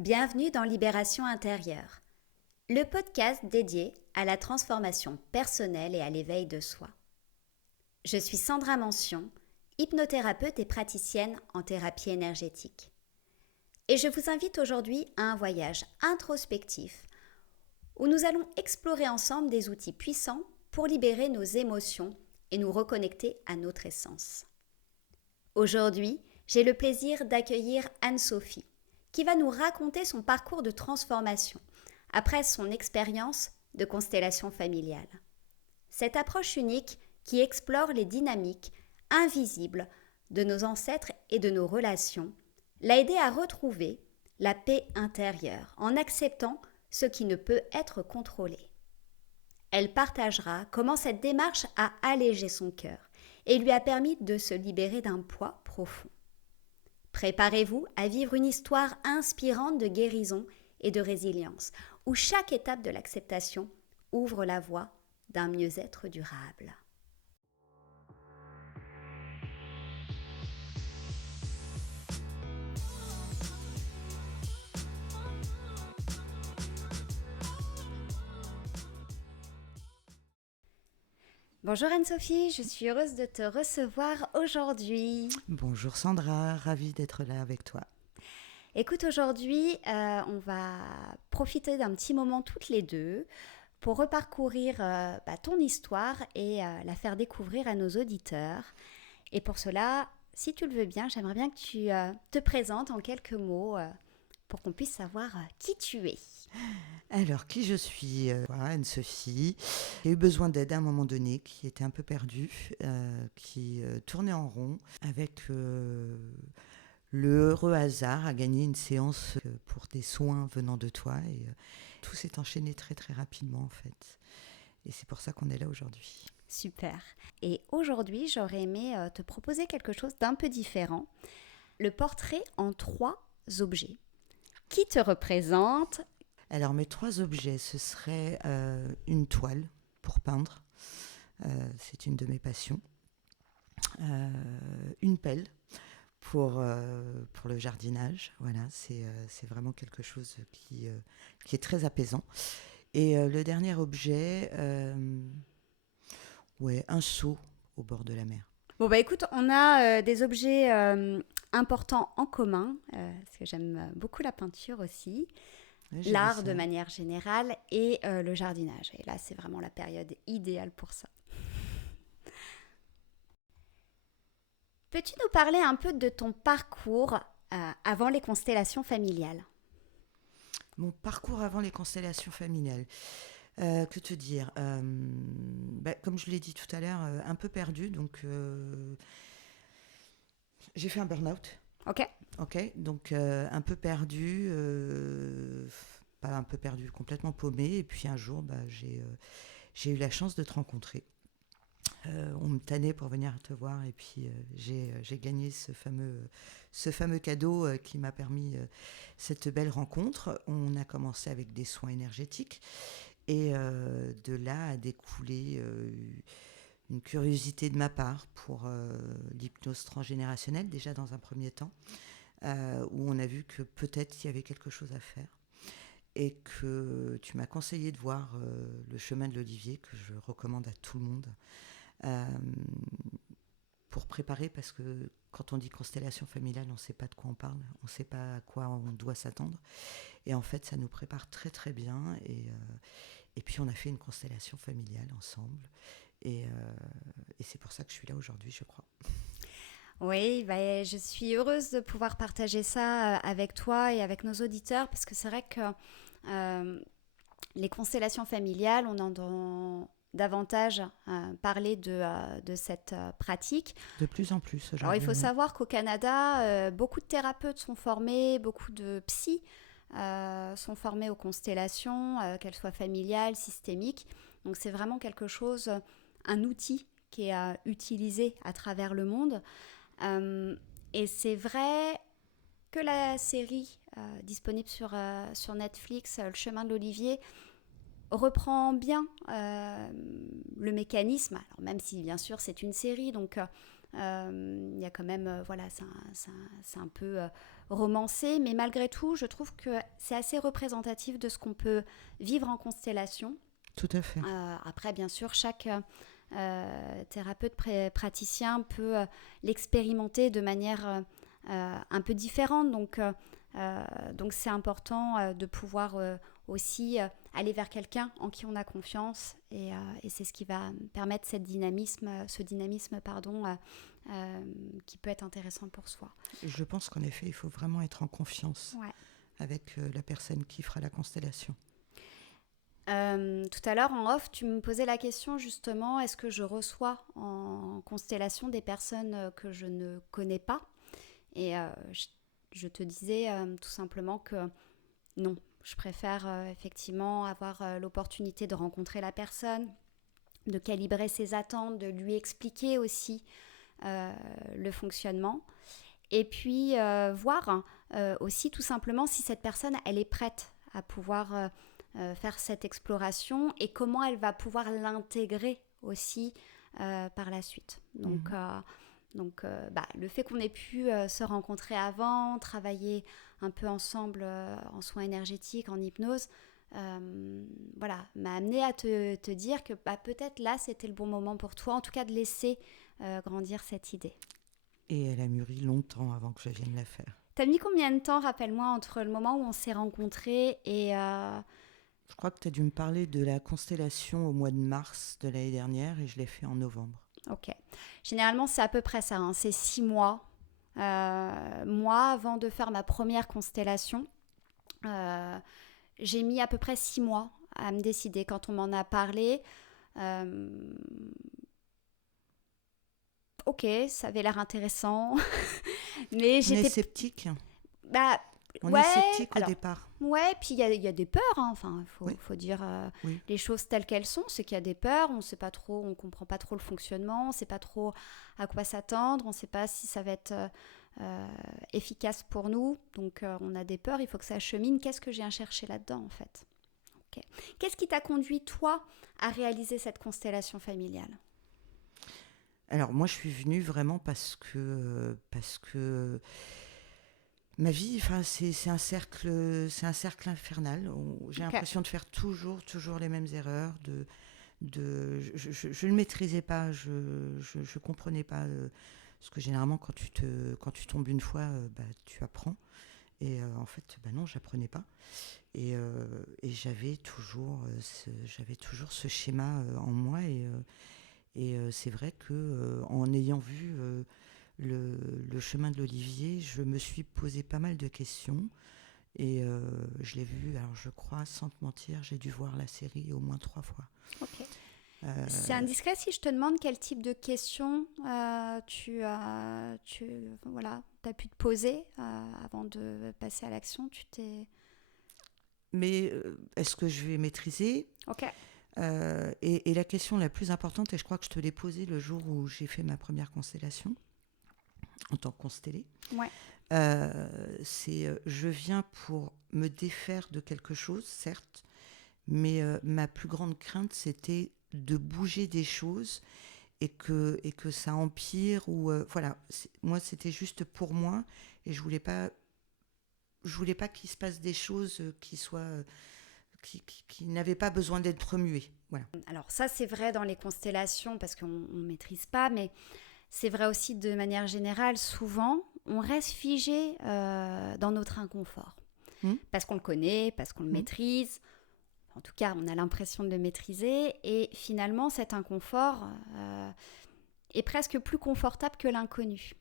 Bienvenue dans Libération intérieure, le podcast dédié à la transformation personnelle et à l'éveil de soi. Je suis Sandra Mention, hypnothérapeute et praticienne en thérapie énergétique. Et je vous invite aujourd'hui à un voyage introspectif où nous allons explorer ensemble des outils puissants pour libérer nos émotions et nous reconnecter à notre essence. Aujourd'hui, j'ai le plaisir d'accueillir Anne-Sophie, qui va nous raconter son parcours de transformation après son expérience de constellation familiale. Cette approche unique qui explore les dynamiques invisibles de nos ancêtres et de nos relations l'a aidée à retrouver la paix intérieure en acceptant ce qui ne peut être contrôlé. Elle partagera comment cette démarche a allégé son cœur et lui a permis de se libérer d'un poids profond. Préparez-vous à vivre une histoire inspirante de guérison et de résilience, où chaque étape de l'acceptation ouvre la voie d'un mieux-être durable. Bonjour Anne-Sophie, je suis heureuse de te recevoir aujourd'hui. Bonjour Sandra, ravie d'être là avec toi. Écoute, aujourd'hui, on va profiter d'un petit moment toutes les deux pour reparcourir ton histoire et la faire découvrir à nos auditeurs. Et pour cela, si tu le veux bien, j'aimerais bien que tu te présentes en quelques mots pour qu'on puisse savoir qui tu es. Alors, qui je suis Anne-Sophie. J'ai eu besoin d'aide à un moment donné, qui était un peu perdue, qui tournait en rond, avec le heureux hasard à gagner une séance pour des soins venant de toi. Et tout s'est enchaîné très très rapidement en fait. Et c'est pour ça qu'on est là aujourd'hui. Super. Et aujourd'hui, j'aurais aimé te proposer quelque chose d'un peu différent. Le portrait en 3 objets. Qui te représente? Alors, mes 3 objets, ce serait une toile pour peindre. C'est une de mes passions. Une pelle pour le jardinage. Voilà, c'est vraiment quelque chose qui est très apaisant. Et le dernier objet, un seau au bord de la mer. Bon bah écoute, on a des objets importants en commun, parce que j'aime beaucoup la peinture aussi, Ouais, j'ai vu l'art ça. de manière générale et le jardinage. Et là, c'est vraiment la période idéale pour ça. Peux-tu nous parler un peu de ton parcours avant les constellations familiales? Mon parcours avant les constellations familiales. Que te dire Comme je l'ai dit tout à l'heure, un peu perdu. Donc, j'ai fait un burn-out. Ok. Ok, donc un peu perdu, pas un peu perdu, complètement paumé. Et puis un jour, j'ai eu la chance de te rencontrer. On me tannait pour venir te voir et puis j'ai gagné ce fameux cadeau qui m'a permis cette belle rencontre. On a commencé avec des soins énergétiques et de là a découlé une curiosité de ma part pour l'hypnose transgénérationnelle, déjà dans un premier temps, où on a vu que peut-être il y avait quelque chose à faire. Et que tu m'as conseillé de voir le chemin de l'Olivier, que je recommande à tout le monde, euh, pour préparer, parce que quand on dit constellation familiale, on ne sait pas de quoi on parle, on ne sait pas à quoi on doit s'attendre. Et en fait, ça nous prépare très très bien. Et puis on a fait une constellation familiale ensemble. Et c'est pour ça que je suis là aujourd'hui, je crois. Oui, je suis heureuse de pouvoir partager ça avec toi et avec nos auditeurs parce que c'est vrai que euh, les constellations familiales, on entend davantage parler de cette pratique. De plus en plus Alors, il aujourd'hui, faut oui. savoir qu'au Canada, beaucoup de thérapeutes sont formés, beaucoup de psys sont formés aux constellations, qu'elles soient familiales, systémiques. Donc, c'est vraiment quelque chose, un outil qui est utilisé à travers le monde. Et c'est vrai que la série disponible sur Netflix, Le chemin de l'Olivier, reprend bien le mécanisme, alors même si bien sûr c'est une série, donc il y a quand même, voilà, c'est un peu romancé, mais malgré tout, je trouve que c'est assez représentatif de ce qu'on peut vivre en constellation. Tout à fait. Après, bien sûr, chaque thérapeute praticien peut l'expérimenter de manière un peu différente. Donc c'est important de pouvoir aussi aller vers quelqu'un en qui on a confiance. Et c'est ce qui va permettre ce dynamisme qui peut être intéressant pour soi. Je pense qu'en effet, il faut vraiment être en confiance avec la personne qui fera la constellation. Tout à l'heure, en off, tu me posais la question justement, est-ce que je reçois en constellation des personnes que je ne connais pas ? Et je te disais tout simplement que non, je préfère effectivement avoir l'opportunité de rencontrer la personne, de calibrer ses attentes, de lui expliquer aussi le fonctionnement. Et puis voir aussi tout simplement si cette personne, elle est prête à pouvoir faire cette exploration et comment elle va pouvoir l'intégrer aussi par la suite. Donc, le fait qu'on ait pu se rencontrer avant, travailler un peu ensemble en soins énergétiques, en hypnose, m'a amené à te dire que peut-être là, c'était le bon moment pour toi, en tout cas de laisser grandir cette idée. Et elle a mûri longtemps avant que je vienne la faire. T'as mis combien de temps, rappelle-moi, entre le moment où on s'est rencontrés et... Je crois que tu as dû me parler de la constellation au mois de mars de l'année dernière et je l'ai fait en novembre. Ok. Généralement, c'est à peu près ça. C'est 6 mois. Moi, avant de faire ma première constellation, j'ai mis à peu près 6 mois à me décider. Quand on m'en a parlé, ok, ça avait l'air intéressant. Mais on est sceptique. On est sceptique au départ. Ouais, puis il y a des peurs. Enfin, faut dire les choses telles qu'elles sont. C'est qu'il y a des peurs. On sait pas trop, on comprend pas trop le fonctionnement. On sait pas trop à quoi s'attendre. On sait pas si ça va être efficace pour nous. Donc, on a des peurs. Il faut que ça chemine. Qu'est-ce que j'ai à chercher là-dedans, en fait ? Okay. Qu'est-ce qui t'a conduit, toi, à réaliser cette constellation familiale ? Alors, moi, je suis venue vraiment parce que ma vie, c'est un cercle infernal. J'ai l'impression de faire toujours les mêmes erreurs. Je ne maîtrisais pas, je comprenais pas. Parce que généralement, quand tu tombes une fois, tu apprends. Et en fait, non, j'apprenais pas. Et j'avais toujours ce schéma en moi. Et c'est vrai que en ayant vu le chemin de l'Olivier, je me suis posé pas mal de questions. Et je l'ai vu, alors je crois, sans te mentir, j'ai dû voir la série au moins 3 fois. Ok. C'est indiscret si je te demande quel type de questions tu as pu te poser avant de passer à l'action. Mais est-ce que je vais maîtriser ? Ok. Et la question la plus importante, et je crois que je te l'ai posée le jour où j'ai fait ma première constellation, en tant que constellée, c'est je viens pour me défaire de quelque chose, certes, mais ma plus grande crainte, c'était de bouger des choses et que ça empire. Moi, c'était juste pour moi et je voulais pas qu'il se passe des choses qui soient... qui n'avaient pas besoin d'être remuées. Voilà. Alors ça, c'est vrai dans les constellations parce qu'on ne maîtrise pas, mais c'est vrai aussi de manière générale, souvent, on reste figé dans notre inconfort. Parce qu'on le connaît, parce qu'on le maîtrise. En tout cas, on a l'impression de le maîtriser. Et finalement, cet inconfort est presque plus confortable que l'inconnu.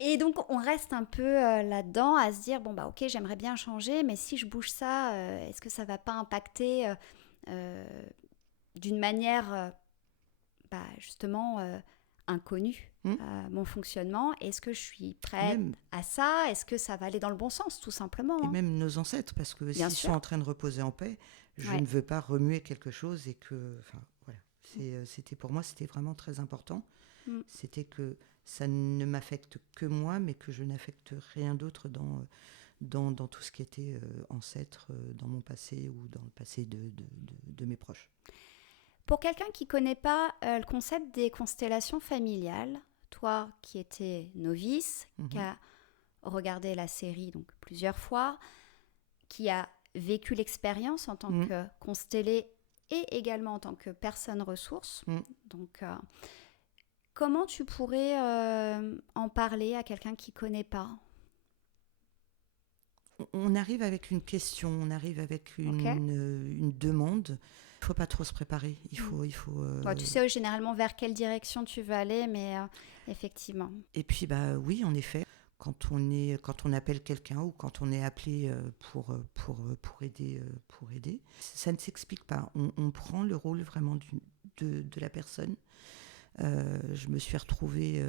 Et donc, on reste un peu là-dedans à se dire, ok, j'aimerais bien changer, mais si je bouge ça, est-ce que ça ne va pas impacter d'une manière justement inconnue mon fonctionnement ? Est-ce que je suis prête à ça ? Est-ce que ça va aller dans le bon sens, tout simplement ? Et même nos ancêtres, parce que s'ils sont en train de reposer en paix, je ne veux pas remuer quelque chose et que... C'était pour moi, c'était vraiment très important. C'était que ça ne m'affecte que moi, mais que je n'affecte rien d'autre dans tout ce qui était ancêtre dans mon passé ou dans le passé de mes proches. Pour quelqu'un qui ne connaît pas le concept des constellations familiales, toi qui étais novice, qui a regardé la série donc plusieurs fois, qui a vécu l'expérience en tant que constellée et également en tant que personne ressource. Donc, comment tu pourrais en parler à quelqu'un qui ne connaît pas? On arrive avec une question, on arrive avec Ok. une demande. Il ne faut pas trop se préparer. Bon, tu sais généralement vers quelle direction tu veux aller, mais effectivement. Et puis, oui, en effet, quand on appelle quelqu'un ou quand on est appelé pour aider, ça ne s'explique pas. On prend le rôle vraiment de la personne. Je me suis retrouvée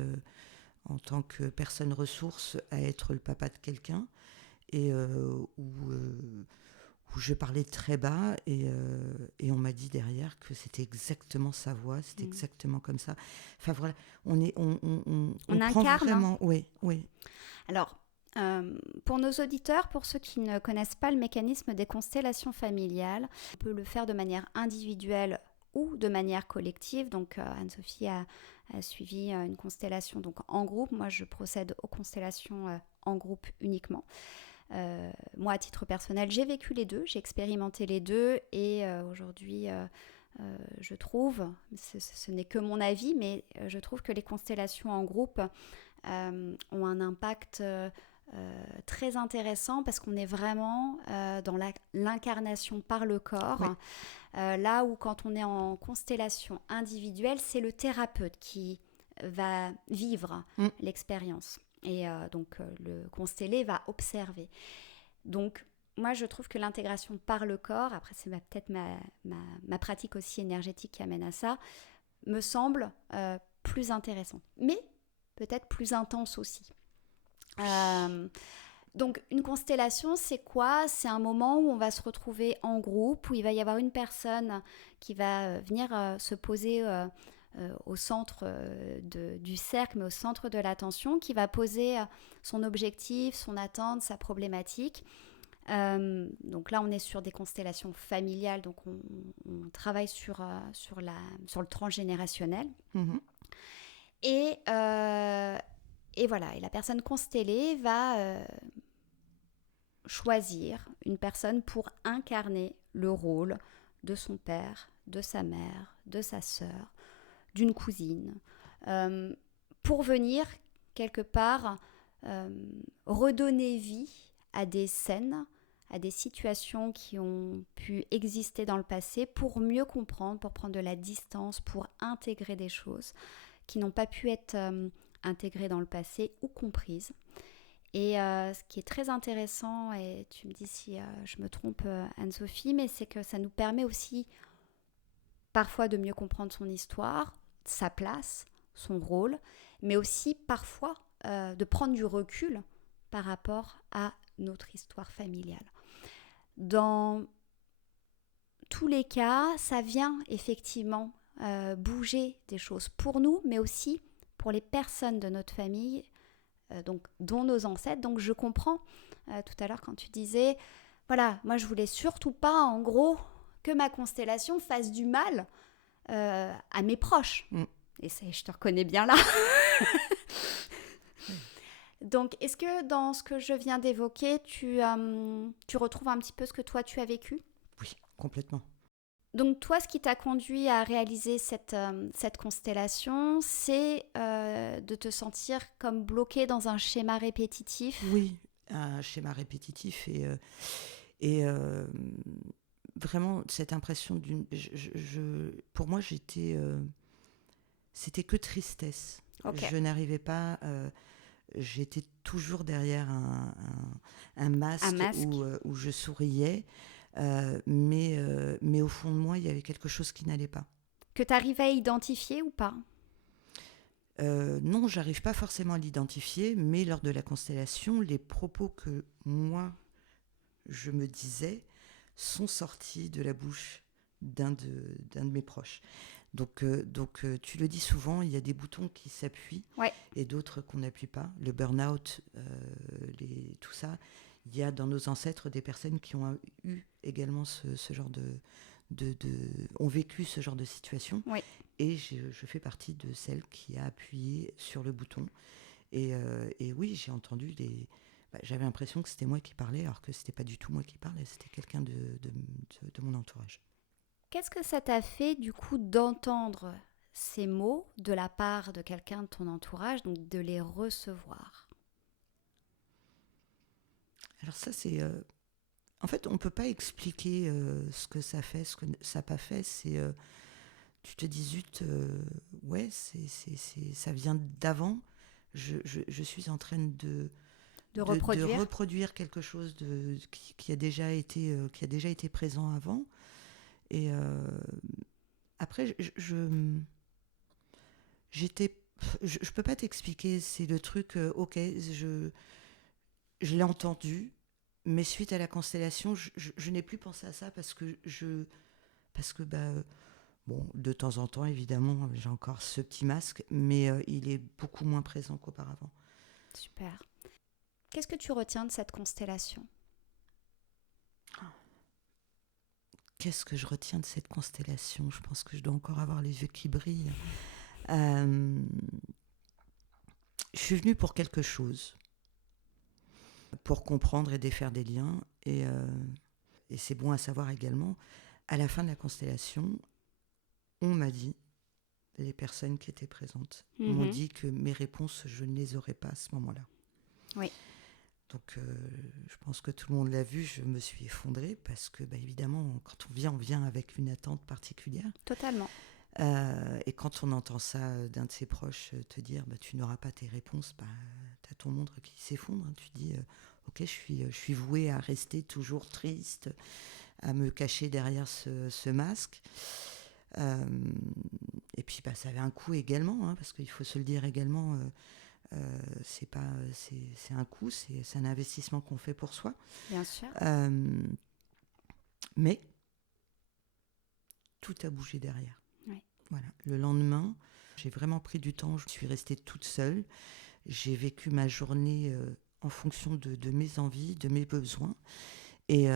en tant que personne ressource à être le papa de quelqu'un et où je parlais très bas et on m'a dit derrière que c'était exactement sa voix, c'était exactement comme ça. Enfin voilà, on prend incarne. vraiment, oui, oui. Alors, pour nos auditeurs, pour ceux qui ne connaissent pas le mécanisme des constellations familiales, on peut le faire de manière individuelle ou de manière collective. Donc, Anne-Sophie a suivi une constellation donc, en groupe. Moi, je procède aux constellations en groupe uniquement. Moi, à titre personnel, j'ai vécu les deux, j'ai expérimenté les deux et aujourd'hui, je trouve, ce n'est que mon avis, mais je trouve que les constellations en groupe ont un impact très intéressant parce qu'on est vraiment dans l'incarnation par le corps. Oui. Là où quand on est en constellation individuelle, c'est le thérapeute qui va vivre l'expérience. Et donc le constellé va observer. Donc moi je trouve que l'intégration par le corps, après c'est peut-être ma pratique aussi énergétique qui amène à ça, me semble plus intéressant. Mais peut-être plus intense aussi. Donc une constellation, c'est quoi? C'est un moment où on va se retrouver en groupe, où il va y avoir une personne qui va venir se poser au centre du cercle, mais au centre de l'attention, qui va poser son objectif, son attente, sa problématique. Donc là, on est sur des constellations familiales, donc on travaille sur le transgénérationnel. Et voilà, et la personne constellée va choisir une personne pour incarner le rôle de son père, de sa mère, de sa sœur, d'une cousine, pour venir quelque part redonner vie à des scènes, à des situations qui ont pu exister dans le passé pour mieux comprendre, pour prendre de la distance, pour intégrer des choses qui n'ont pas pu être intégrées dans le passé ou comprises. Et ce qui est très intéressant, et tu me dis si je me trompe Anne-Sophie, mais c'est que ça nous permet aussi parfois de mieux comprendre son histoire, sa place, son rôle, mais aussi parfois de prendre du recul par rapport à notre histoire familiale. Dans tous les cas, ça vient effectivement bouger des choses pour nous, mais aussi pour les personnes de notre famille, donc, dont nos ancêtres. Donc je comprends tout à l'heure quand tu disais, voilà, moi je voulais surtout pas en gros que ma constellation fasse du mal à mes proches. Et je te reconnais bien là. Donc est-ce que dans ce que je viens d'évoquer, tu retrouves un petit peu ce que toi tu as vécu? Oui, complètement. Donc toi, ce qui t'a conduit à réaliser cette constellation, c'est de te sentir comme bloqué dans un schéma répétitif. Oui, un schéma répétitif et vraiment cette impression pour moi, c'était que tristesse. Okay. Je n'arrivais pas... j'étais toujours derrière un masque, où je souriais, mais au fond de moi, il y avait quelque chose qui n'allait pas. Que tu arrivais à identifier ou pas? Non, j'arrive pas forcément à l'identifier, mais lors de la constellation, les propos que moi, je me disais, sont sortis de la bouche d'un de mes proches. Donc, tu le dis souvent, il y a des boutons qui s'appuient et d'autres qu'on n'appuie pas. Le burn-out, tout ça, il y a dans nos ancêtres des personnes qui ont eu également ce genre ont vécu ce genre de situation. Et je fais partie de celle qui a appuyé sur le bouton. Et oui, j'ai entendu j'avais l'impression que c'était moi qui parlais, alors que c'était pas du tout moi qui parlais, c'était quelqu'un de mon entourage. Qu'est-ce que ça t'a fait du coup d'entendre ces mots de la part de quelqu'un de ton entourage, donc de les recevoir? Alors ça, c'est... en fait, on peut pas expliquer ce que ça fait, ce que ça n'a pas fait. Tu te dis, zut, ouais, ça vient d'avant. Je suis en train De de reproduire? reproduire quelque chose qui a déjà été présent avant. Et après, j'étais, je peux pas t'expliquer. C'est le truc. Ok, je l'ai entendu, mais suite à la constellation, je n'ai plus pensé à ça parce que bon, de temps en temps, évidemment, j'ai encore ce petit masque, mais il est beaucoup moins présent qu'auparavant. Super. Qu'est-ce que tu retiens de cette constellation? Qu'est-ce que je retiens de cette constellation? Je pense que je dois encore avoir les yeux qui brillent. Euh, je suis venue pour quelque chose, pour comprendre et défaire des liens. Et c'est bon à savoir également, à la fin de la constellation, on m'a dit, les personnes qui étaient présentes, m'ont dit que mes réponses, je ne les aurais pas à ce moment-là. Oui. Donc, je pense que tout le monde l'a vu, je me suis effondrée parce que, évidemment, quand on vient avec une attente particulière. Totalement. Et quand on entend ça d'un de ses proches te dire tu n'auras pas tes réponses, tu as ton monde qui s'effondre. Tu te dis ok, je suis vouée à rester toujours triste, à me cacher derrière ce masque. Et puis ça avait un coût également, hein, parce qu'il faut se le dire également, c'est un coût, c'est un investissement qu'on fait pour soi. Bien sûr. Mais tout a bougé derrière. Oui. Voilà. Le lendemain, j'ai vraiment pris du temps. Je suis restée toute seule. J'ai vécu ma journée en fonction de mes envies, de mes besoins. Et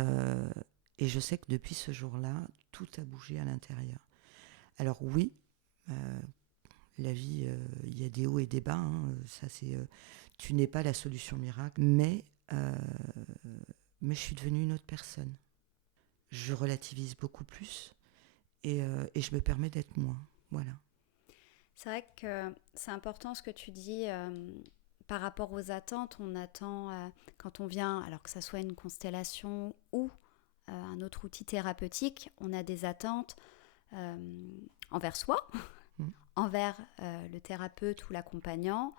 je sais que depuis ce jour-là, tout a bougé à l'intérieur. Alors oui, la vie, il y a des hauts et des bas. Hein, ça, tu n'es pas la solution miracle. Mais je suis devenue une autre personne. Je relativise beaucoup plus. Et je me permets d'être moi. Voilà. C'est vrai que c'est important ce que tu dis par rapport aux attentes. On attend quand on vient, alors que ça soit une constellation ou un autre outil thérapeutique, on a des attentes envers soi, envers le thérapeute ou l'accompagnant,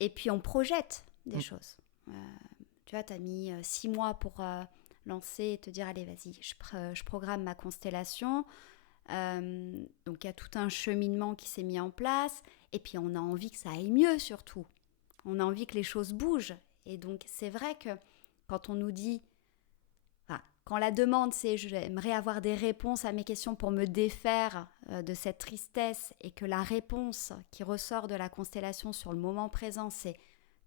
et puis on projette des choses. Tu vois, tu as mis 6 mois pour lancer et te dire allez vas-y, je programme ma constellation. Donc il y a tout un cheminement qui s'est mis en place et puis on a envie que ça aille mieux surtout. On a envie que les choses bougent. Et donc c'est vrai que quand on nous dit, quand la demande c'est j'aimerais avoir des réponses à mes questions pour me défaire de cette tristesse et que la réponse qui ressort de la constellation sur le moment présent c'est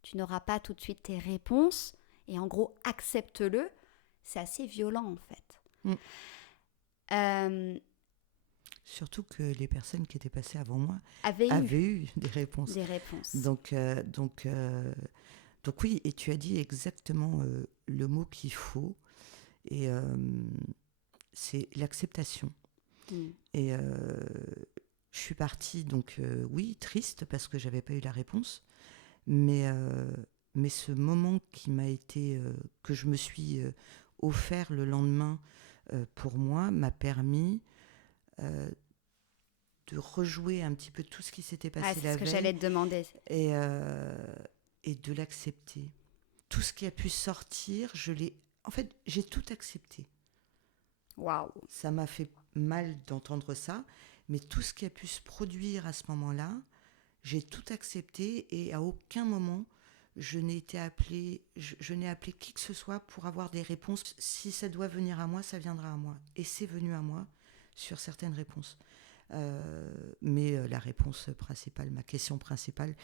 tu n'auras pas tout de suite tes réponses et en gros accepte-le, c'est assez violent en fait. Surtout que les personnes qui étaient passées avant moi avaient eu des réponses. Des réponses. Donc oui, et tu as dit exactement le mot qu'il faut, et c'est l'acceptation. Et je suis partie, donc oui, triste parce que j'avais pas eu la réponse, mais ce moment qui m'a été, que je me suis offert le lendemain pour moi, m'a permis de rejouer un petit peu tout ce qui s'était passé la veille. C'est ce que j'allais te demander. Et de l'accepter. Tout ce qui a pu sortir, en fait, j'ai tout accepté. Waouh. Ça m'a fait mal d'entendre ça, mais tout ce qui a pu se produire à ce moment-là, j'ai tout accepté et à aucun moment je n'ai appelé qui que ce soit pour avoir des réponses. Si ça doit venir à moi, ça viendra à moi. Et c'est venu à moi sur certaines réponses. Mais la réponse principale, ma question principale,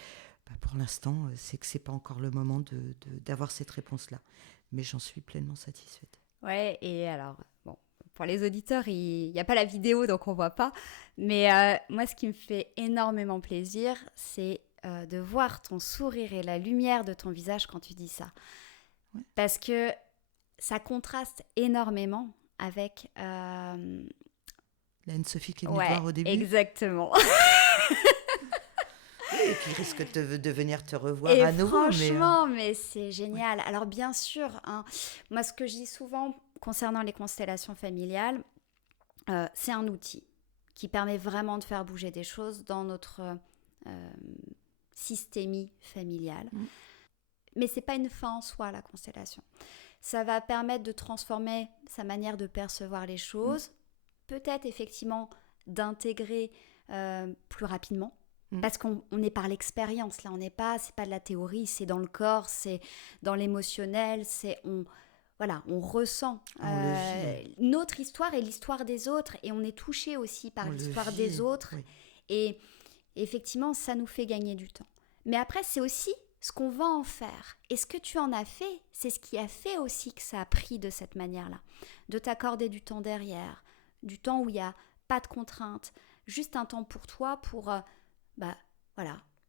pour l'instant, c'est que c'est pas encore le moment d'avoir cette réponse-là. Mais j'en suis pleinement satisfaite. Ouais, et alors, bon, pour les auditeurs, il n'y a pas la vidéo, donc on voit pas. Mais moi, ce qui me fait énormément plaisir, c'est de voir ton sourire et la lumière de ton visage quand tu dis ça. Ouais. Parce que ça contraste énormément avec... La Anne-Sophie qui est venue te Ouais, voir au début. exactement. Et puis risque de venir te revoir Et à nouveau. franchement, mais c'est génial. Ouais. Alors bien sûr, hein, moi ce que je dis souvent concernant les constellations familiales, c'est un outil qui permet vraiment de faire bouger des choses dans notre systémie familiale. Mais c'est pas une fin en soi, la constellation. Ça va permettre de transformer sa manière de percevoir les choses, peut-être effectivement d'intégrer plus rapidement. Parce qu'on est par l'expérience, là, c'est pas de la théorie, c'est dans le corps, c'est dans l'émotionnel, on ressent notre histoire et l'histoire des autres, et on est touché aussi par l'histoire des autres, et effectivement, ça nous fait gagner du temps. Mais après, c'est aussi ce qu'on va en faire. Et ce que tu en as fait, c'est ce qui a fait aussi que ça a pris de cette manière-là, de t'accorder du temps derrière, du temps où il n'y a pas de contraintes, juste un temps pour toi, pour...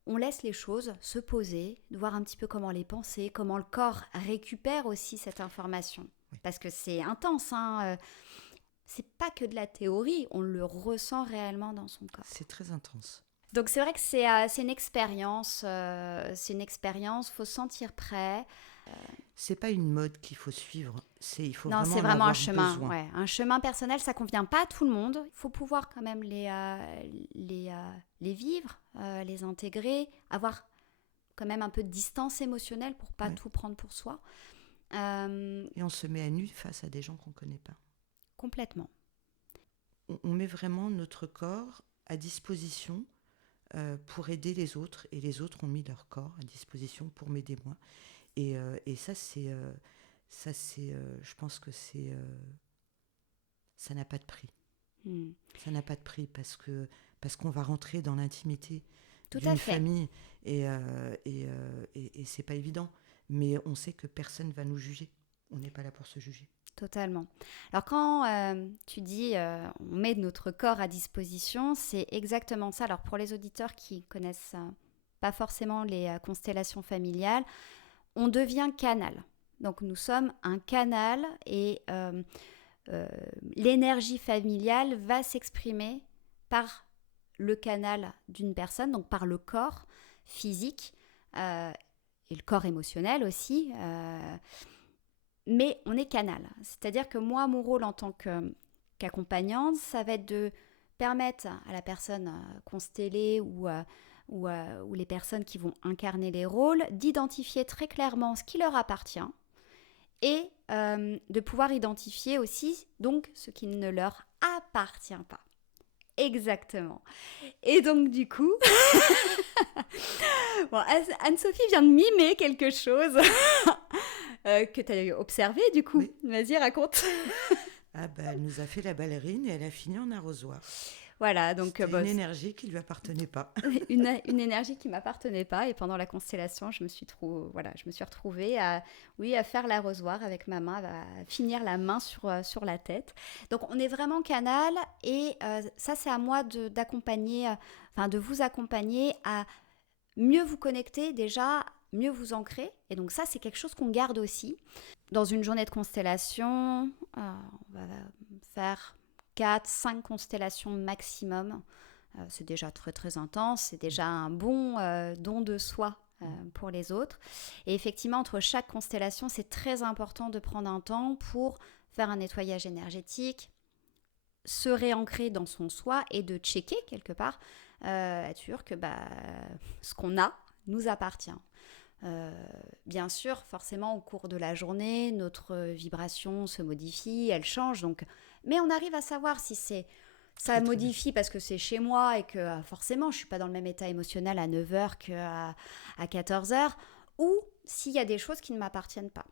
on laisse les choses se poser, de voir un petit peu comment les penser, comment le corps récupère aussi cette information. Parce que c'est intense, hein. C'est pas que de la théorie, on le ressent réellement dans son corps. C'est très intense. Donc c'est vrai que c'est une expérience, faut se sentir prêt. C'est pas une mode qu'il faut suivre, il faut non, vraiment c'est vraiment un chemin. Ouais. Un chemin personnel, ça convient pas à tout le monde. Il faut pouvoir quand même les vivre, les intégrer, avoir quand même un peu de distance émotionnelle pour pas tout prendre pour soi. Et on se met à nu face à des gens qu'on connaît pas. Complètement. On met vraiment notre corps à disposition pour aider les autres, et les autres ont mis leur corps à disposition pour m'aider moi. Et ça, je pense que ça n'a pas de prix. Ça n'a pas de prix parce qu'on va rentrer dans l'intimité d'une famille, et c'est pas évident. Mais on sait que personne va nous juger. On n'est pas là pour se juger. Totalement. Alors quand tu dis on met notre corps à disposition, c'est exactement ça. Alors pour les auditeurs qui connaissent pas forcément les constellations familiales, on devient canal. Donc nous sommes un canal, et l'énergie familiale va s'exprimer par le canal d'une personne, donc par le corps physique et le corps émotionnel aussi. Mais on est canal. C'est-à-dire que moi, mon rôle en tant qu'accompagnante, ça va être de permettre à la personne constellée ou les personnes qui vont incarner les rôles d'identifier très clairement ce qui leur appartient, et de pouvoir identifier aussi donc ce qui ne leur appartient pas. Exactement. Et donc du coup, bon, Anne-Sophie vient de mimer quelque chose que tu as observé du coup. Oui. Vas-y, raconte. Elle nous a fait la ballerine et elle a fini en arrosoir. Voilà, donc une énergie qui lui appartenait pas. une énergie qui m'appartenait pas, et pendant la constellation, je me suis retrouvée à faire l'arrosoir avec ma main, à finir la main sur la tête. Donc on est vraiment canal, et ça c'est à moi de vous accompagner à mieux vous connecter, déjà mieux vous ancrer, et donc ça c'est quelque chose qu'on garde aussi. Dans une journée de constellation, on va faire 4-5 constellations maximum. C'est déjà très très intense, c'est déjà un bon don de soi pour les autres. Et effectivement, entre chaque constellation, c'est très important de prendre un temps pour faire un nettoyage énergétique, se réancrer dans son soi et de checker quelque part, être sûr que ce qu'on a nous appartient. Bien sûr, forcément, au cours de la journée, notre vibration se modifie, elle change, mais on arrive à savoir si ça modifie parce que c'est chez moi et que forcément, je ne suis pas dans le même état émotionnel à 9h qu'à 14h, ou s'il y a des choses qui ne m'appartiennent pas.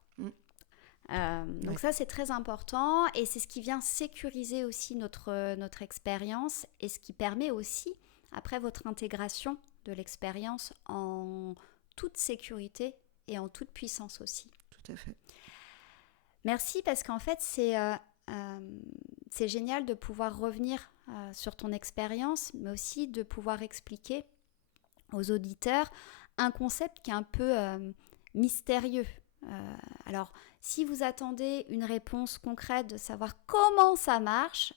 Donc ça, c'est très important, et c'est ce qui vient sécuriser aussi notre expérience, et ce qui permet aussi, après votre intégration de l'expérience, en toute sécurité et en toute puissance aussi. Tout à fait. Merci, parce qu'en fait, c'est génial de pouvoir revenir sur ton expérience, mais aussi de pouvoir expliquer aux auditeurs un concept qui est un peu mystérieux. Alors, si vous attendez une réponse concrète de savoir comment ça marche,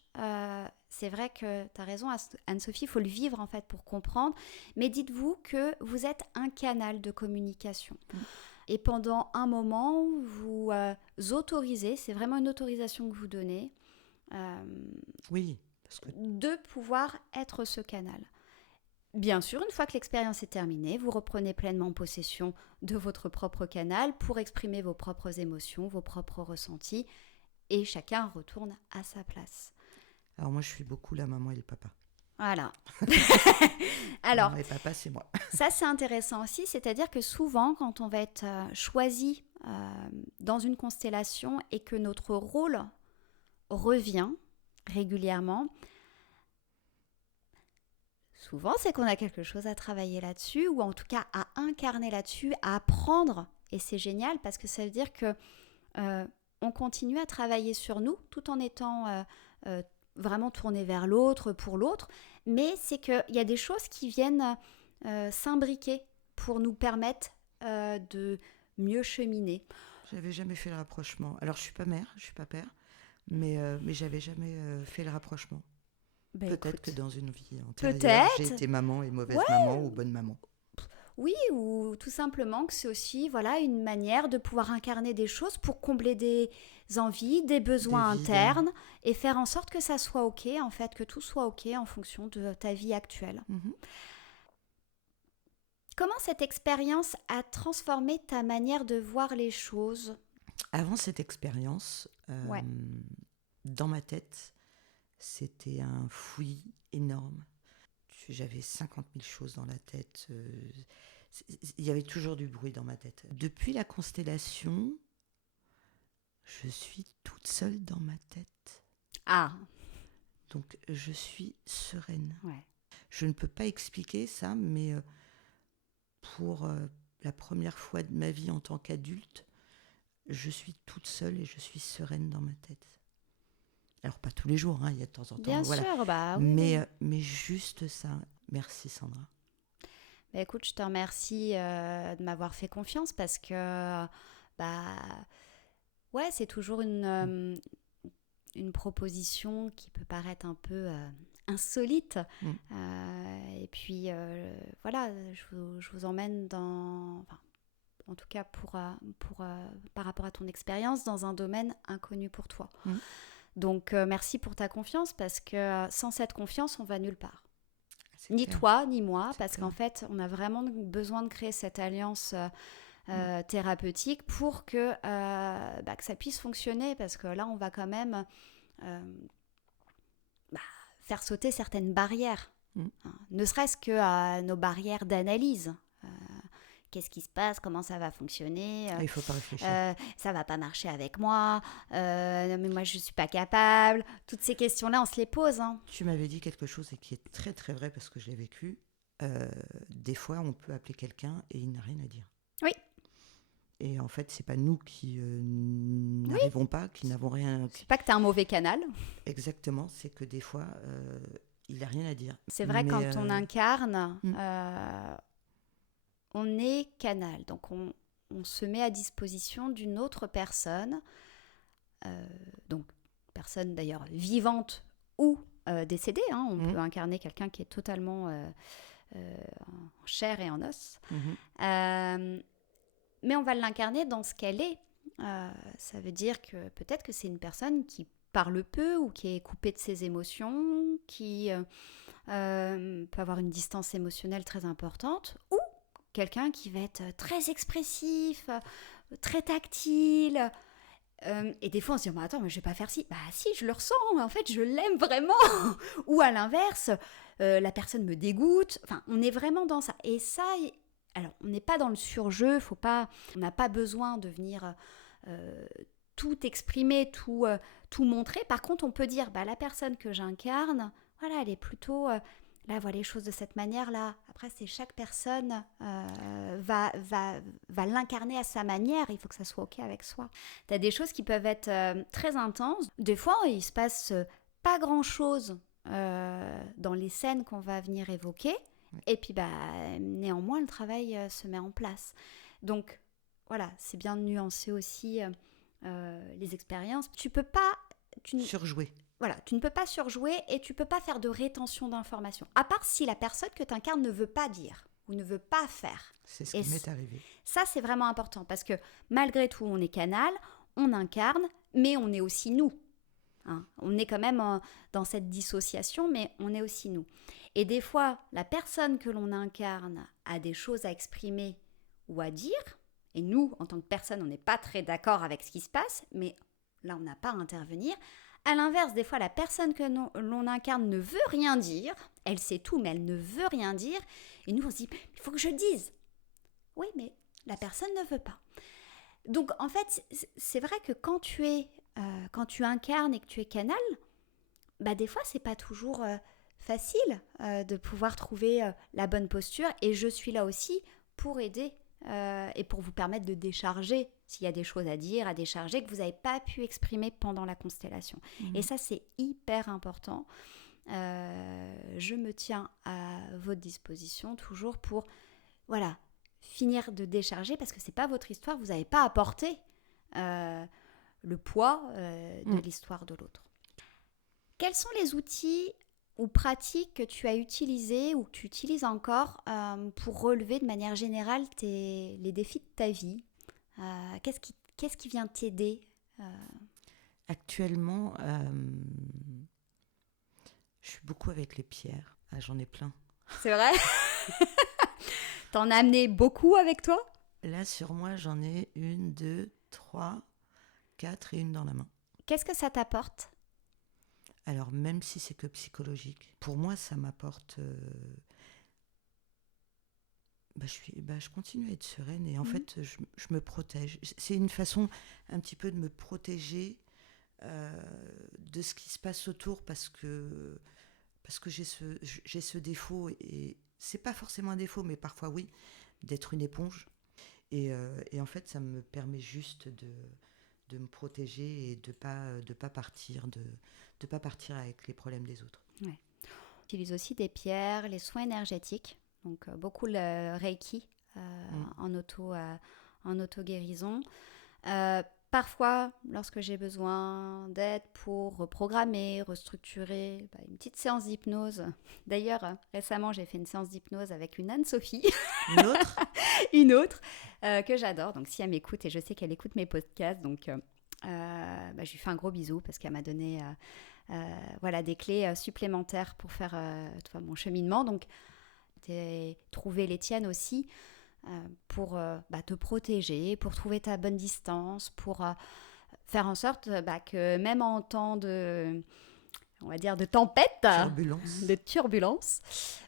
c'est vrai que tu as raison, Anne-Sophie, il faut le vivre en fait pour comprendre. Mais dites-vous que vous êtes un canal de communication. Et pendant un moment, vous autorisez, c'est vraiment une autorisation que vous donnez, Oui, parce que de pouvoir être ce canal. Bien sûr, une fois que l'expérience est terminée, vous reprenez pleinement possession de votre propre canal pour exprimer vos propres émotions, vos propres ressentis, et chacun retourne à sa place. alors moi je suis beaucoup la maman et le papa. Voilà. Alors, Maman et papa, c'est moi. ça c'est intéressant aussi, c'est-à-dire que souvent quand on va être choisi dans une constellation et que notre rôle revient régulièrement, souvent, c'est qu'on a quelque chose à travailler là-dessus, ou en tout cas à incarner là-dessus, à apprendre. Et c'est génial parce que ça veut dire que on continue à travailler sur nous tout en étant vraiment tourné vers l'autre, pour l'autre. Mais c'est qu'il y a des choses qui viennent s'imbriquer pour nous permettre de mieux cheminer. J'avais jamais fait le rapprochement. Alors je suis pas mère, je suis pas père, mais j'avais jamais fait le rapprochement. Ben, Peut-être écoute, que dans une vie antérieure, peut-être. j'ai été maman et mauvaise Ouais. maman ou bonne maman. Oui, ou tout simplement que c'est aussi une manière de pouvoir incarner des choses pour combler des envies, des besoins Des vides. internes et faire en sorte que ça soit OK, en fait, que tout soit OK en fonction de ta vie actuelle. Mhm. Comment cette expérience a transformé ta manière de voir les choses ? Avant cette expérience, Ouais. dans ma tête, c'était un fouillis énorme. J'avais 50 000 choses dans la tête. Il y avait toujours du bruit dans ma tête. Depuis la constellation, je suis toute seule dans ma tête. Ah, Donc, je suis sereine. ouais. Je ne peux pas expliquer ça, mais pour la première fois de ma vie en tant qu'adulte, je suis toute seule et je suis sereine dans ma tête. Alors, pas tous les jours, hein, il y a de temps en temps. Bien voilà. sûr, bah oui. Mais juste ça. Merci Sandra. Bah, écoute, je te remercie de m'avoir fait confiance parce que ouais, c'est toujours une proposition qui peut paraître un peu insolite. Et puis voilà, je vous emmène en tout cas par rapport à ton expérience, dans un domaine inconnu pour toi. Donc merci pour ta confiance parce que sans cette confiance, on va nulle part. C'est Ni clair. toi, ni moi, C'est parce clair. qu'en fait, on a vraiment besoin de créer cette alliance thérapeutique pour que ça puisse fonctionner, parce que là, on va quand même faire sauter certaines barrières, hein. Ne serait-ce que nos barrières d'analyse. Qu'est-ce qui se passe, comment ça va fonctionner, Il ne faut pas réfléchir. ça va pas marcher avec moi, non, mais moi je suis pas capable. Toutes ces questions-là, on se les pose, hein. Tu m'avais dit quelque chose et qui est très très vrai parce que je l'ai vécu. Des fois, on peut appeler quelqu'un et il n'a rien à dire. Oui. Et en fait, c'est pas nous qui n'arrivons pas, qui n'avons rien. C'est pas que tu as un mauvais canal. Exactement, c'est que des fois, il n'a rien à dire. C'est vrai, Mais, quand on incarne, on est canal. Donc on se met à disposition d'une autre personne, donc personne d'ailleurs vivante ou décédée, hein. On peut incarner quelqu'un qui est totalement en chair et en os. Mais on va l'incarner dans ce qu'elle est. Ça veut dire que peut-être que c'est une personne qui parle peu ou qui est coupée de ses émotions, qui peut avoir une distance émotionnelle très importante, ou quelqu'un qui va être très expressif, très tactile. Et des fois, on se dit, attends, mais je vais pas faire ci. Bah si, je le ressens, en fait, je l'aime vraiment. Ou à l'inverse, la personne me dégoûte. Enfin, on est vraiment dans ça. Et ça, alors, on n'est pas dans le surjeu, on n'a pas besoin de venir tout exprimer, tout montrer. Par contre, on peut dire, la personne que j'incarne, voilà, elle est plutôt... là, voit les choses de cette manière-là. Après, c'est chaque personne va l'incarner à sa manière. Il faut que ça soit OK avec soi. Tu as des choses qui peuvent être très intenses. Des fois, il se passe pas grand-chose dans les scènes qu'on va venir évoquer. Ouais. Et puis, néanmoins, le travail se met en place. Donc, voilà, c'est bien de nuancer aussi les expériences. Tu peux pas... Surjouer. Voilà, tu ne peux pas surjouer et tu peux pas faire de rétention d'informations. À part si la personne que tu incarnes ne veut pas dire ou ne veut pas faire. C'est ce qui m'est arrivé. Ça, c'est vraiment important parce que malgré tout, on est canal, on incarne, mais on est aussi nous. Hein. On est quand même dans cette dissociation, mais on est aussi nous. Et des fois, la personne que l'on incarne a des choses à exprimer ou à dire, et nous, en tant que personne, on n'est pas très d'accord avec ce qui se passe, mais là, on n'a pas à intervenir. À l'inverse, des fois, la personne que l'on incarne ne veut rien dire, elle sait tout, mais elle ne veut rien dire, et nous, on se dit, il faut que je le dise. Oui, mais la personne ne veut pas. Donc, en fait, c'est vrai que quand tu incarnes et que tu es canal, des fois, c'est pas toujours facile de pouvoir trouver la bonne posture. Et je suis là aussi pour aider et pour vous permettre de décharger s'il y a des choses à dire, à décharger que vous n'avez pas pu exprimer pendant la constellation. Et ça, c'est hyper important. Je me tiens à votre disposition toujours pour, voilà, finir de décharger parce que c'est pas votre histoire, vous n'avez pas apporté le poids de l'histoire de l'autre. Quels sont les outils ou pratiques que tu as utilisés ou que tu utilises encore pour relever de manière générale les défis de ta vie? Qu'est-ce qui vient t'aider Actuellement, je suis beaucoup avec les pierres. Ah, j'en ai plein. C'est vrai? T'en as amené beaucoup avec toi? Là, sur moi, j'en ai 1, 2, 3, 4 et une dans la main. Qu'est-ce que ça t'apporte? Alors, même si c'est que psychologique, pour moi, ça m'apporte... je continue à être sereine et en fait, je me protège. C'est une façon un petit peu de me protéger de ce qui se passe autour parce que j'ai ce défaut et c'est pas forcément un défaut, mais parfois oui, d'être une éponge. Et en fait, ça me permet juste de me protéger et de pas partir avec les problèmes des autres. Ouais. J'utilise aussi des pierres, les soins énergétiques, donc beaucoup le Reiki en auto-guérison. Parfois, lorsque j'ai besoin d'aide pour reprogrammer, restructurer, une petite séance d'hypnose. D'ailleurs, récemment, j'ai fait une séance d'hypnose avec une Anne-Sophie. Une autre Une autre que j'adore. Donc, si elle m'écoute, et je sais qu'elle écoute mes podcasts, donc je lui fais un gros bisou parce qu'elle m'a donné des clés supplémentaires pour faire mon cheminement. Donc, trouver les tiennes aussi. Pour te protéger, pour trouver ta bonne distance, pour faire en sorte que même en temps de, on va dire, de tempête, de turbulence,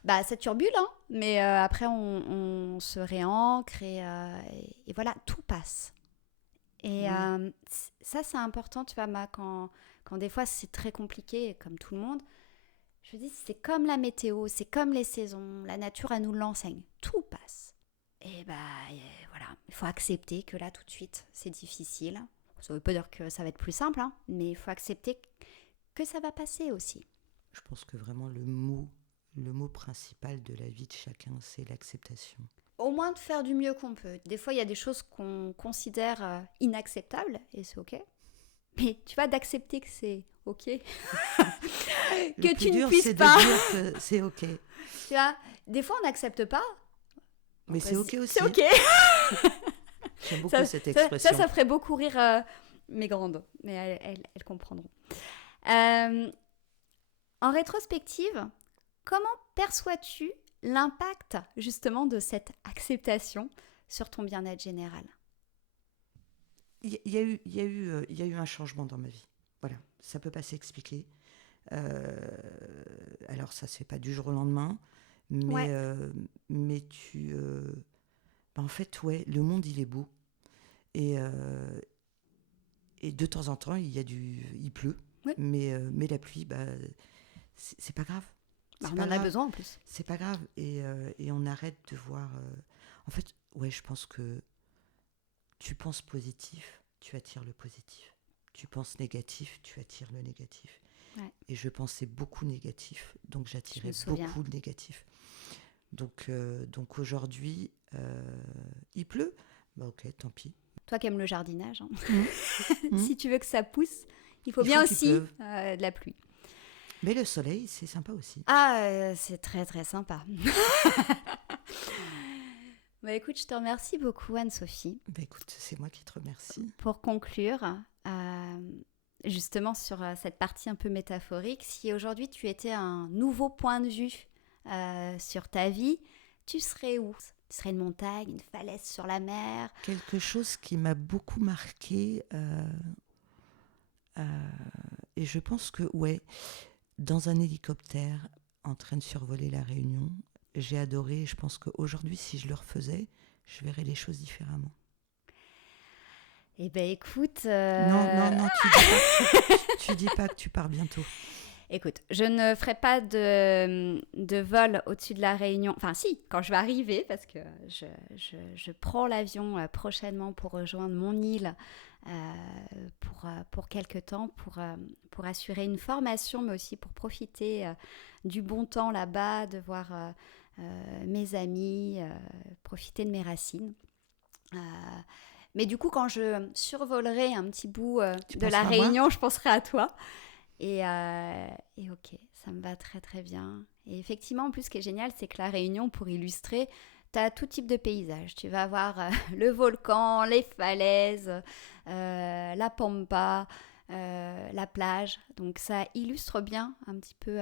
ça turbule, hein, mais après on se réancre et voilà, tout passe. Et ça, c'est important, tu vois, quand des fois c'est très compliqué, comme tout le monde, je dis, c'est comme la météo, c'est comme les saisons, la nature, elle nous l'enseigne, tout passe. Et voilà, il faut accepter que là, tout de suite, c'est difficile. Ça ne veut pas dire que ça va être plus simple, hein, mais il faut accepter que ça va passer aussi. Je pense que vraiment le mot principal de la vie de chacun, c'est l'acceptation. Au moins de faire du mieux qu'on peut. Des fois, il y a des choses qu'on considère inacceptables, et c'est OK. Mais tu vois, d'accepter que c'est OK. Que tu ne puisses pas. Le plus dur, c'est de dire que c'est OK. Tu vois, des fois, on n'accepte pas. Mais c'est OK aussi. C'est OK. J'aime beaucoup cette expression. Ça ferait beaucoup rire mes grandes, mais elles comprendront. En rétrospective, comment perçois-tu l'impact justement de cette acceptation sur ton bien-être général? Il y a eu un changement dans ma vie. Voilà, ça peut pas s'expliquer. Alors ça se fait pas du jour au lendemain, mais en fait, le monde il est beau et de temps en temps il pleut, mais la pluie, c'est pas grave. On en a besoin en plus. C'est pas grave et on arrête de voir. En fait, je pense que tu penses positif, tu attires le positif. Tu penses négatif, tu attires le négatif. Ouais. Et je pensais beaucoup négatif, donc j'attirais beaucoup le négatif. Donc aujourd'hui, il pleut. Bah ok, tant pis. Toi qui aimes le jardinage, hein. Mmh. Si tu veux que ça pousse, il faut Il bien faut qu'il aussi pleuve. de la pluie. Mais le soleil, c'est sympa aussi. Ah, c'est très très sympa. Bah écoute, je te remercie beaucoup Anne-Sophie. Bah écoute, c'est moi qui te remercie. Pour conclure, justement sur cette partie un peu métaphorique, si aujourd'hui tu étais un nouveau point de vue sur ta vie, tu serais où? Tu serais une montagne, une falaise sur la mer? Quelque chose qui m'a beaucoup marqué, et je pense que, ouais, dans un hélicoptère en train de survoler la Réunion, j'ai adoré. Je pense qu'aujourd'hui, si je le refaisais, je verrais les choses différemment. Eh ben écoute, Non, tu dis pas que tu pars bientôt. écoute, je ne ferai pas de vol au-dessus de la Réunion. Enfin, si, quand je vais arriver, parce que je prends l'avion prochainement pour rejoindre mon île pour quelques temps, pour assurer une formation, mais aussi pour profiter du bon temps là-bas, de voir mes amis, profiter de mes racines. Mais du coup, quand je survolerai un petit bout de la Réunion, je penserai à toi. Et ok, ça me va très très bien. Et effectivement, en plus, ce qui est génial, c'est que la Réunion, pour illustrer, tu as tout type de paysage. Tu vas avoir le volcan, les falaises, la pampa, la plage. Donc ça illustre bien un petit peu,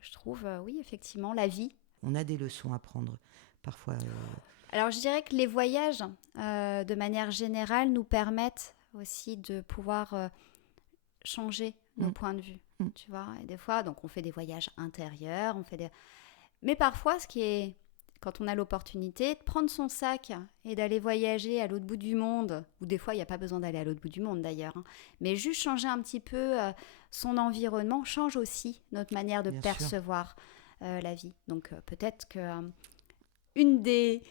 je trouve, oui, effectivement, la vie. On a des leçons à prendre parfois. Alors, je dirais que les voyages, de manière générale, nous permettent aussi de pouvoir changer nos points de vue, tu vois. Et des fois, donc, on fait des voyages intérieurs, mais parfois, quand on a l'opportunité de prendre son sac et d'aller voyager à l'autre bout du monde, ou des fois, il n'y a pas besoin d'aller à l'autre bout du monde d'ailleurs, hein, mais juste changer un petit peu son environnement change aussi notre manière de percevoir la vie. Donc, peut-être que une des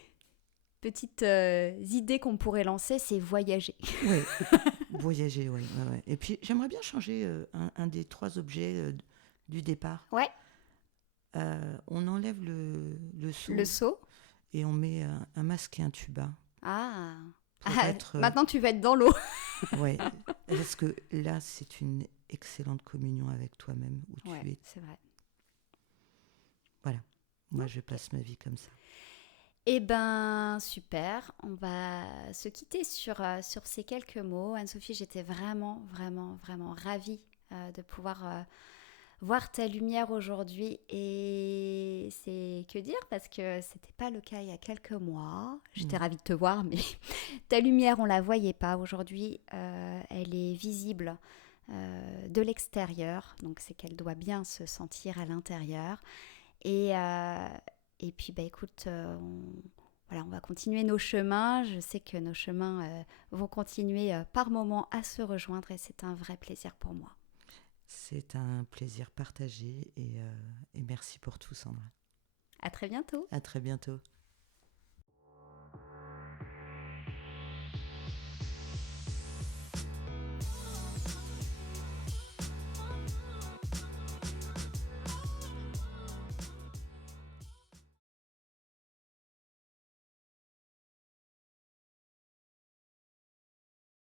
petites idées qu'on pourrait lancer, c'est voyager. Oui, voyager, oui. Ouais. Et puis, j'aimerais bien changer un des 3 objets du départ. Ouais. On enlève le seau. Le seau. Et on met un masque et un tuba. Ah. Être, maintenant, tu vas être dans l'eau. Oui, parce que là, c'est une excellente communion avec toi-même. Où tu es. C'est vrai. Voilà. Moi, je passe ma vie comme ça. Eh ben, super. On va se quitter sur ces quelques mots. Anne-Sophie, j'étais vraiment, vraiment, vraiment ravie de pouvoir voir ta lumière aujourd'hui. Et c'est que dire, parce que c'était pas le cas il y a quelques mois. J'étais ravie de te voir, mais ta lumière, on la voyait pas. Aujourd'hui, elle est visible de l'extérieur. Donc, c'est qu'elle doit bien se sentir à l'intérieur. Et puis, bah, écoute, on va continuer nos chemins. Je sais que nos chemins vont continuer par moments à se rejoindre et c'est un vrai plaisir pour moi. C'est un plaisir partagé et merci pour tout, Sandra. À très bientôt. À très bientôt.